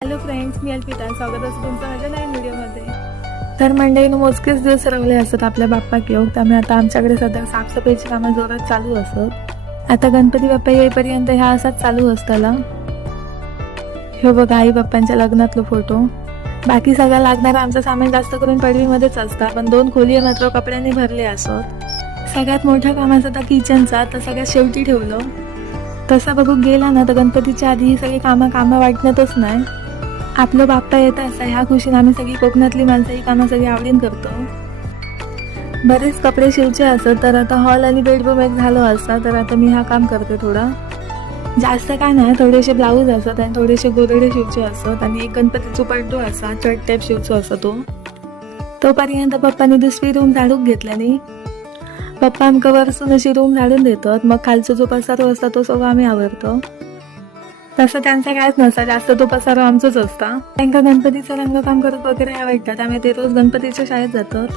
Hello friends, मी अल्पिता. स्वागत असतं तुमचं माझ्या नवीन व्हिडिओमध्ये. तर मंडळीनं मोजकेच दिवस रवले असतात आपल्या बाप्पाक योग. त्यामुळे आता आमच्याकडे सध्या साफसफाईची कामं जोरात चालू असत. आता गणपती बाप्पा येईपर्यंत ह्या असाच चालू असताला. ह्यो बघा आई बाप्पांच्या लग्नातलो फोटो. बाकी सगळं लागणारं आमचं सामान जास्त करून पडवीमध्येच असतं, पण 2 खोली मात्र कपड्यांनी भरले असत. सगळ्यात मोठा कामाचा आता किचनचा तर सगळ्यात शेवटी ठेवलं. तसा बघू गेला ना तर गणपतीच्या आधी ही सगळी कामं वाटण्यातच नाही. आपलं बाप्पा येत असा ह्या खुशीने आम्ही सगळी कोकणातली माणसं ही कामं सगळी आवडीन करतो. बरेच कपडे शिवचे असत, तर आता हॉल आणि बेडरूम एक झालं असता, तर आता मी हा काम करते. थोडा जास्त काय नाही, थोडेसे ब्लाऊज असत आणि थोडेसे गोदडे शिवचे असत आणि एक गणपतीचा पड्डू असा चट टाईप शिवचो असतो. तोपर्यंत पप्पानी दुसरी रूम झाडून घेतल्याने पप्पा आमका वरसून अशी रूम झाडून देतात. मग खालचा जो पसारो असता तो सगळं आम्ही आवरतो. तसं त्यांचा कायच नसतं, जास्त तो पसारो आमचंच असता. त्यांना गणपतीचं रंगकाम करत वगैरे आवडतात, त्यामुळे ते रोज गणपतीच्या शाळेत जातात.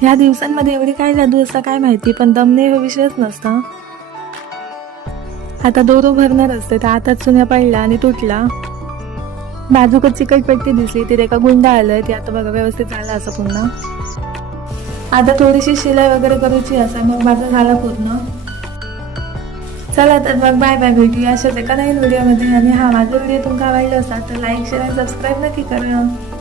ह्या दिवसांमध्ये एवढी काय जादू असता काय माहिती, पण दमणे हा विषयच नसता. आता दोरो भरणार असते तर हातात चुन्या पडला आणि तुटला. बाजूकच चिकटपट्टी दिसली, ती एका गुंडा आलंय, ती आता बघा व्यवस्थित झाला असं पुन्हा. आता थोडीशी शिलाई वगैरे करायची असा, मग माझा झाला पूर्ण. चला तर मग बाय बाय, भेटूया अशाच एका नवीन व्हिडिओमध्ये. आणि हा माझा व्हिडिओ तुमका आवडला असा तर लाईक शेअर आणि सबस्क्राईब नक्की करा.